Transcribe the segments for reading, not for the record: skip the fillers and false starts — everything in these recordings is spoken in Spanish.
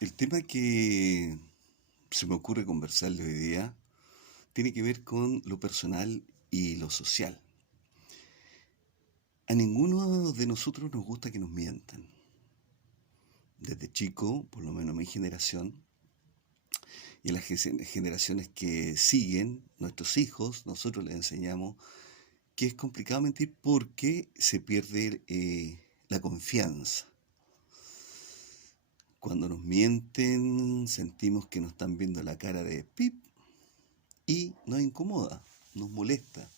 El tema que se me ocurre conversarle hoy día tiene que ver con lo personal y lo social. A ninguno de nosotros nos gusta que nos mientan. Desde chico, por lo menos mi generación, y las generaciones que siguen, nuestros hijos, nosotros les enseñamos que es complicado mentir porque se pierde la confianza. Cuando nos mienten, sentimos que nos están viendo la cara de pip y nos incomoda, nos molesta.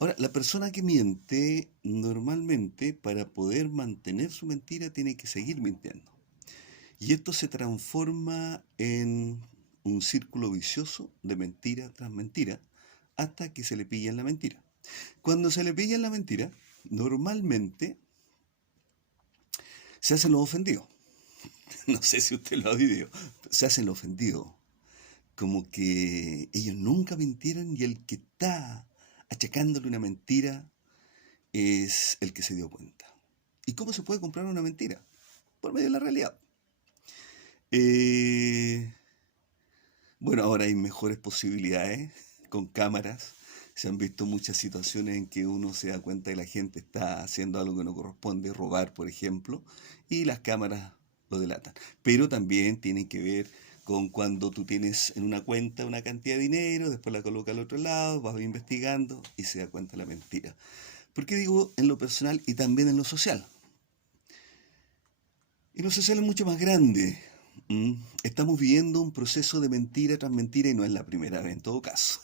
Ahora, la persona que miente normalmente para poder mantener su mentira tiene que seguir mintiendo. Y esto se transforma en un círculo vicioso de mentira tras mentira hasta que se le pilla en la mentira. Cuando se le pilla en la mentira, normalmente se hacen los ofendidos. No sé si usted lo ha vivido. Se hacen los ofendidos. Como que ellos nunca mintieron y el que está achacándole una mentira es el que se dio cuenta. ¿Y cómo se puede comprar una mentira? Por medio de la realidad. Eh, bueno, ahora hay mejores posibilidades con cámaras. Se han visto muchas situaciones en que uno se da cuenta que la gente está haciendo algo que no corresponde, robar, por ejemplo, y las cámaras lo delatan. Pero también tienen que ver con cuando tú tienes en una cuenta una cantidad de dinero, después la colocas al otro lado, vas investigando y se da cuenta de la mentira. ¿Por qué digo en lo personal y también en lo social? En lo social es mucho más grande. Estamos viviendo un proceso de mentira tras mentira y no es la primera vez en todo caso.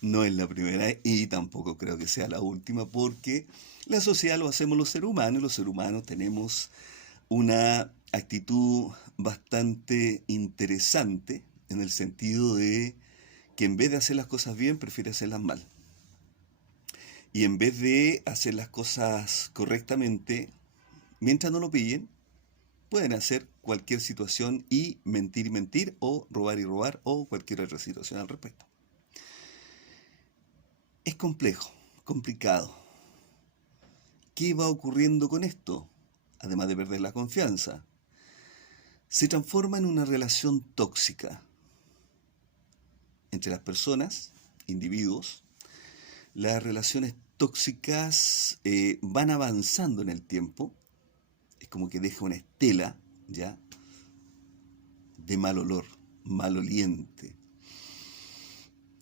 No es la primera vez y tampoco creo que sea la última porque la sociedad lo hacemos los seres humanos y los seres humanos tenemos una actitud bastante interesante en el sentido de que en vez de hacer las cosas bien prefiere hacerlas mal. Y en vez de hacer las cosas correctamente, mientras no lo pillen, pueden hacer cualquier situación y mentir, o robar y robar, o cualquier otra situación al respecto. Es complejo, complicado. ¿Qué va ocurriendo con esto? Además de perder la confianza, se transforma en una relación tóxica entre las personas, individuos. Las relaciones tóxicas van avanzando en el tiempo. Es como que deja una estela, ¿ya?, de mal olor, maloliente.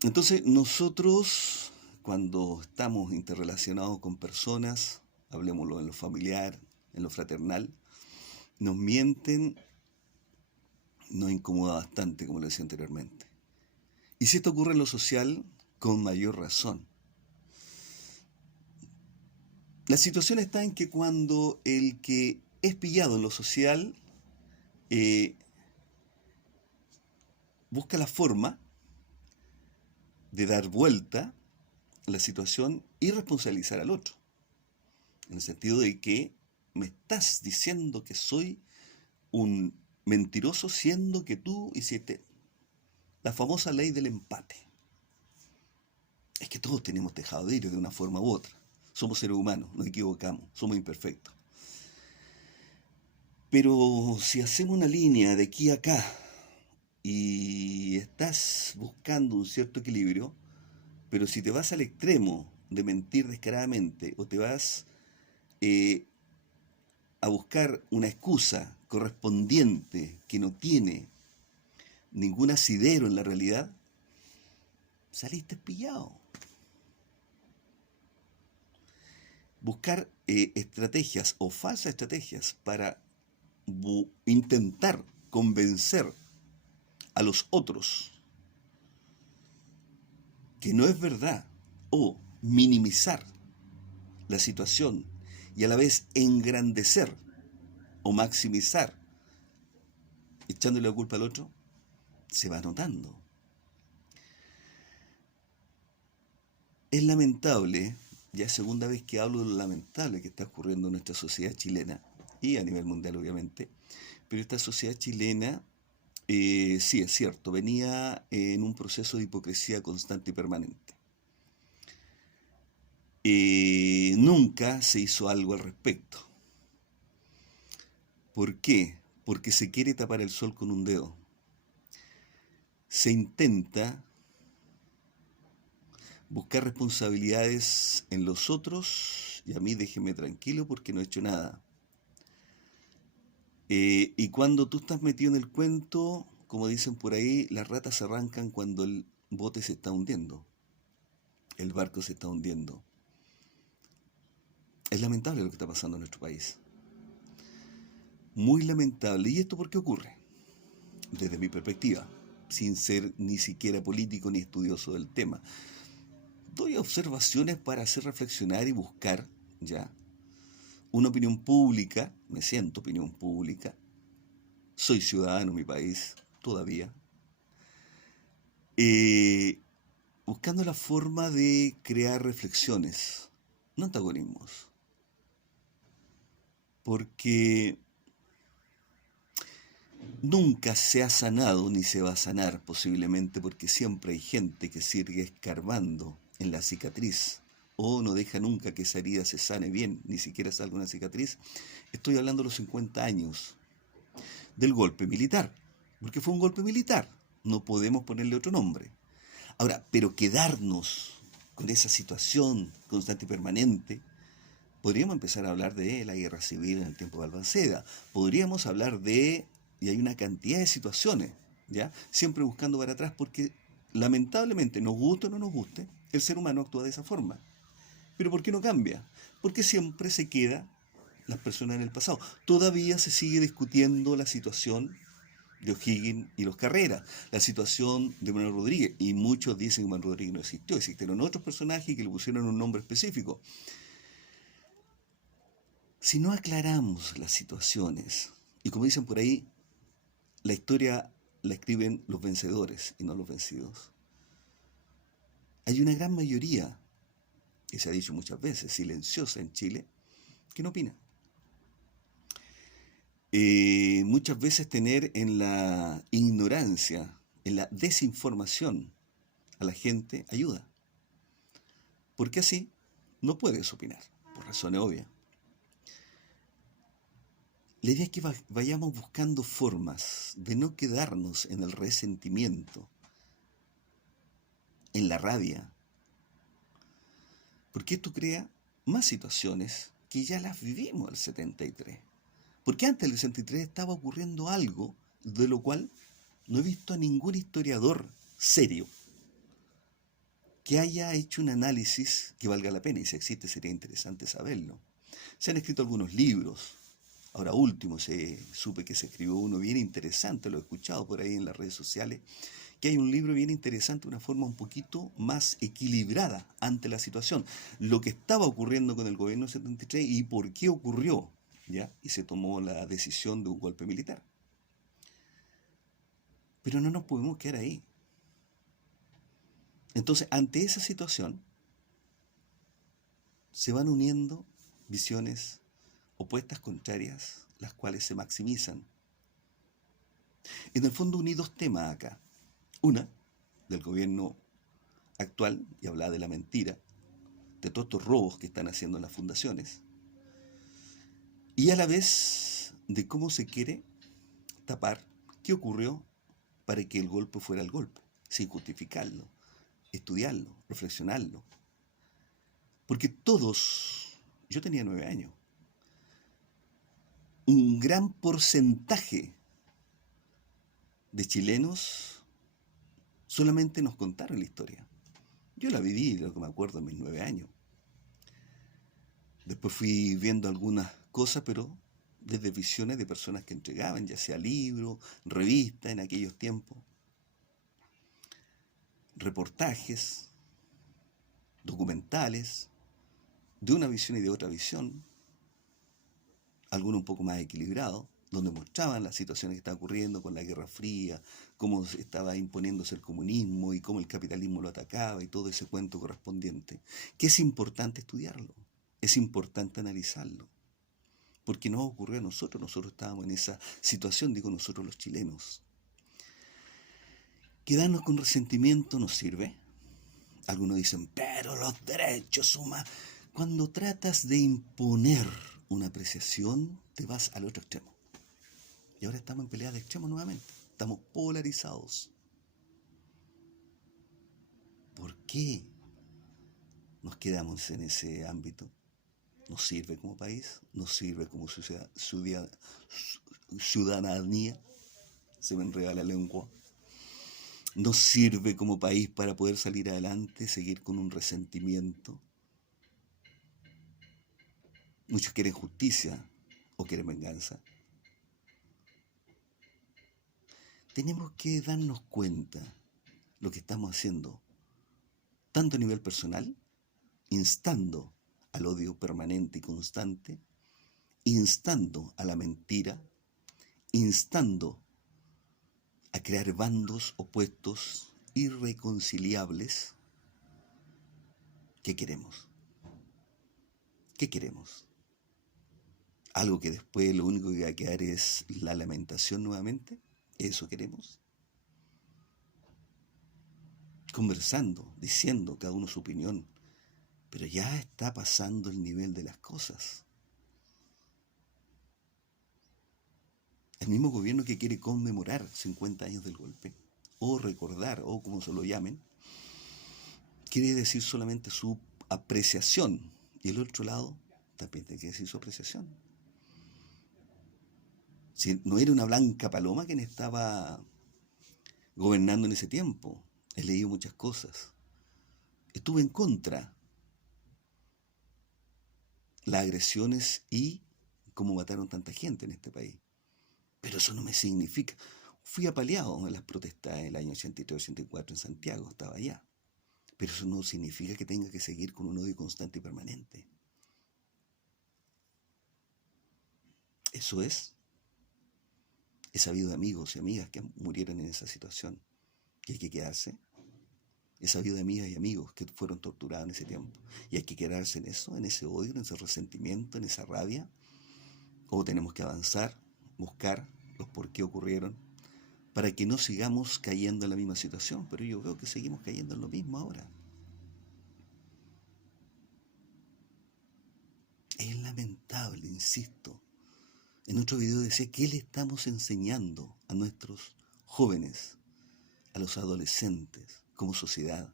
Entonces nosotros, cuando estamos interrelacionados con personas, hablemoslo en lo familiar, en lo fraternal, nos mienten, nos incomoda bastante, como lo decía anteriormente. Y si esto ocurre en lo social, con mayor razón. La situación está en que cuando el que es pillado en lo social eh, busca la forma de dar vuelta a la situación y responsabilizar al otro. En el sentido de que me estás diciendo que soy un mentiroso siendo que tú hiciste la famosa ley del empate. Es que todos tenemos tejado de vidrio de una forma u otra. Somos seres humanos, nos equivocamos, somos imperfectos. Pero si hacemos una línea de aquí a acá y estás buscando un cierto equilibrio, pero si te vas al extremo de mentir descaradamente o te vas eh, a buscar una excusa correspondiente que no tiene ningún asidero en la realidad, saliste pillado. Buscar estrategias o falsas estrategias para intentar convencer a los otros que no es verdad o minimizar la situación y a la vez engrandecer o maximizar echándole la culpa al otro, se va notando. Es lamentable, ya es segunda vez que hablo de lo lamentable que está ocurriendo en nuestra sociedad chilena y a nivel mundial obviamente, pero esta sociedad chilena, sí es cierto, venía en un proceso de hipocresía constante y permanente. Nunca se hizo algo al respecto. ¿Por qué? porque se quiere tapar el sol con un dedo. Se intenta buscar responsabilidades en los otros y a mí déjeme tranquilo porque no he hecho nada. Y cuando tú estás metido en el cuento, como dicen por ahí, las ratas se arrancan cuando el bote se está hundiendo, el barco se está hundiendo. Es lamentable lo que está pasando en nuestro país. Muy lamentable. ¿Y esto por qué ocurre? Desde mi perspectiva, sin ser ni siquiera político ni estudioso del tema. Doy observaciones para hacer reflexionar y buscar, ya, una opinión pública, me siento opinión pública, soy ciudadano en mi país, todavía, eh, buscando la forma de crear reflexiones, no antagonismos, porque nunca se ha sanado ni se va a sanar posiblemente porque siempre hay gente que sigue escarbando en la cicatriz o no deja nunca que esa herida se sane bien, ni siquiera salga una cicatriz. Estoy hablando de los 50 años del golpe militar, porque fue un golpe militar, no podemos ponerle otro nombre. Ahora, pero quedarnos con esa situación constante y permanente, podríamos empezar a hablar de la guerra civil en el tiempo de Balmaceda, podríamos hablar de, y hay una cantidad de situaciones, ¿ya? Siempre buscando para atrás porque lamentablemente, nos guste o no nos guste, el ser humano actúa de esa forma. Pero ¿por qué no cambia? Porque siempre se queda las personas en el pasado. Todavía se sigue discutiendo la situación de O'Higgins y los Carreras, la situación de Manuel Rodríguez, y muchos dicen que Manuel Rodríguez no existió, existieron otros personajes que le pusieron un nombre específico. Si no aclaramos las situaciones, y como dicen por ahí, la historia la escriben los vencedores y no los vencidos, hay una gran mayoría, que se ha dicho muchas veces, silenciosa en Chile, que no opina. Muchas veces tener en la ignorancia, en la desinformación a la gente ayuda, porque así no puedes opinar, por razones obvias. La idea es que vayamos buscando formas de no quedarnos en el resentimiento, en la rabia, porque esto crea más situaciones que ya las vivimos el 73. Porque antes del 63 estaba ocurriendo algo de lo cual no he visto a ningún historiador serio que haya hecho un análisis que valga la pena, y si existe sería interesante saberlo. Se han escrito algunos libros, ahora último supe que se escribió uno bien interesante, lo he escuchado por ahí en las redes sociales, que hay un libro bien interesante, una forma un poquito más equilibrada ante la situación, lo que estaba ocurriendo con el gobierno 73 y por qué ocurrió, ¿ya? Y se tomó la decisión de un golpe militar. Pero no nos podemos quedar ahí. Entonces, ante esa situación, se van uniendo visiones opuestas, contrarias, las cuales se maximizan. En el fondo uní dos temas acá. Una, del gobierno actual, y hablaba de la mentira, de todos estos robos que están haciendo las fundaciones, y a la vez de cómo se quiere tapar qué ocurrió para que el golpe fuera el golpe, sin justificarlo, estudiarlo, reflexionarlo. Porque todos, yo tenía 9 años, un gran porcentaje de chilenos solamente nos contaron la historia. Yo la viví, lo que me acuerdo, en mis 9 años. Después fui viendo algunas cosas, pero desde visiones de personas que entregaban, ya sea libros, revistas en aquellos tiempos, reportajes, documentales, de una visión y de otra visión, algunos un poco más equilibrados, donde mostraban las situaciones que estaban ocurriendo con la Guerra Fría, cómo estaba imponiéndose el comunismo y cómo el capitalismo lo atacaba y todo ese cuento correspondiente, que es importante estudiarlo, es importante analizarlo, porque no ocurrió a nosotros estábamos en esa situación, digo nosotros los chilenos. Quedarnos con resentimiento nos sirve. Algunos dicen, pero los derechos humanos. Cuando tratas de imponer una apreciación, te vas al otro extremo. Y ahora estamos en pelea de extremos nuevamente. Estamos polarizados. ¿Por qué nos quedamos en ese ámbito? ¿Nos sirve como país? ¿Nos sirve como ciudadanía? Se me enreda la lengua. ¿Nos sirve como país para poder salir adelante, seguir con un resentimiento? Muchos quieren justicia o quieren venganza. Tenemos que darnos cuenta lo que estamos haciendo, tanto a nivel personal, instando al odio permanente y constante, instando a la mentira, instando a crear bandos opuestos irreconciliables. ¿Qué queremos? ¿Qué queremos? ¿Algo que después lo único que va a quedar es la lamentación nuevamente? ¿Eso queremos? Conversando, diciendo cada uno su opinión, pero ya está pasando el nivel de las cosas. El mismo gobierno que quiere conmemorar 50 años del golpe, o recordar, o como se lo llamen, quiere decir solamente su apreciación. Y el otro lado también tiene que decir su apreciación. Si no era una blanca paloma quien estaba gobernando en ese tiempo. He leído muchas cosas. Estuve en contra las agresiones y cómo mataron tanta gente en este país. Pero eso no me significa. Fui apaleado en las protestas del año 83-84 en Santiago, estaba allá. Pero eso no significa que tenga que seguir con un odio constante y permanente. Eso es. He sabido de amigos y amigas que murieron en esa situación, que hay que quedarse. He sabido de amigas y amigos que fueron torturados en ese tiempo. Y hay que quedarse en eso, en ese odio, en ese resentimiento, en esa rabia. O tenemos que avanzar, buscar los por qué ocurrieron, para que no sigamos cayendo en la misma situación. Pero yo veo que seguimos cayendo en lo mismo ahora. Es lamentable, insisto. En otro video decía, ¿qué le estamos enseñando a nuestros jóvenes, a los adolescentes, como sociedad,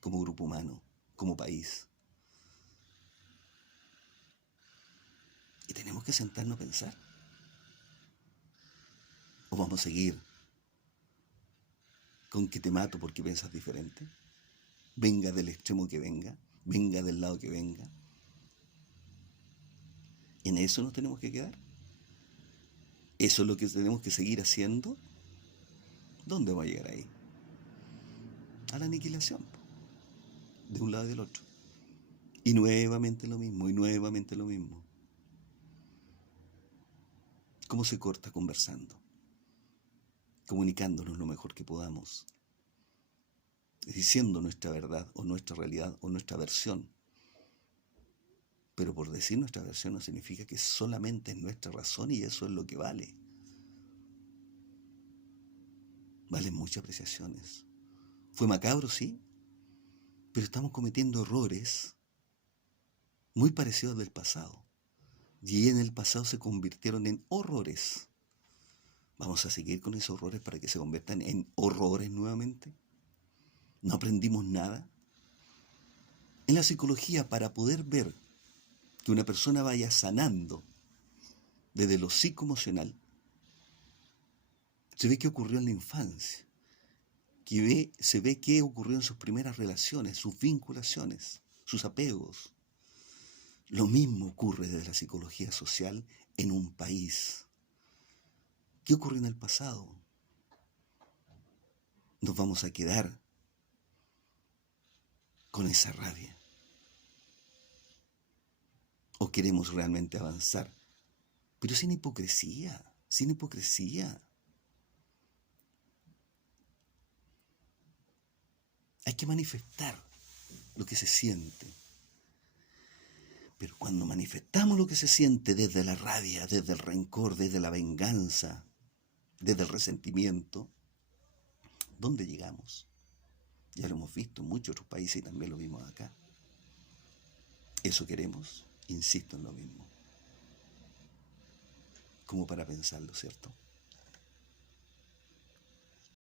como grupo humano, como país? Y tenemos que sentarnos a pensar. ¿O vamos a seguir con que te mato porque piensas diferente? Venga del extremo que venga, venga del lado que venga. ¿En eso nos tenemos que quedar? ¿Eso es lo que tenemos que seguir haciendo? ¿Dónde va a llegar ahí? A la aniquilación, de un lado y del otro. Y nuevamente lo mismo, y nuevamente lo mismo. ¿Cómo se corta? Conversando, comunicándonos lo mejor que podamos, diciendo nuestra verdad o nuestra realidad o nuestra versión. Pero por decir nuestra versión no significa que solamente es nuestra razón y eso es lo que vale. Valen muchas apreciaciones. Fue macabro, sí, pero estamos cometiendo errores muy parecidos del pasado. Y en el pasado se convirtieron en horrores. ¿Vamos a seguir con esos horrores para que se conviertan en horrores nuevamente? ¿No aprendimos nada? En la psicología, para poder ver que una persona vaya sanando desde lo psicoemocional, se ve qué ocurrió en la infancia, se ve qué ocurrió en sus primeras relaciones, sus vinculaciones, sus apegos. Lo mismo ocurre desde la psicología social en un país. ¿Qué ocurrió en el pasado? Nos vamos a quedar con esa rabia. ¿O queremos realmente avanzar? Pero sin hipocresía, sin hipocresía. Hay que manifestar lo que se siente. Pero cuando manifestamos lo que se siente desde la rabia, desde el rencor, desde la venganza, desde el resentimiento, ¿dónde llegamos? Ya lo hemos visto en muchos otros países y también lo vimos acá. ¿Eso queremos? Insisto en lo mismo. Como para pensarlo, ¿cierto?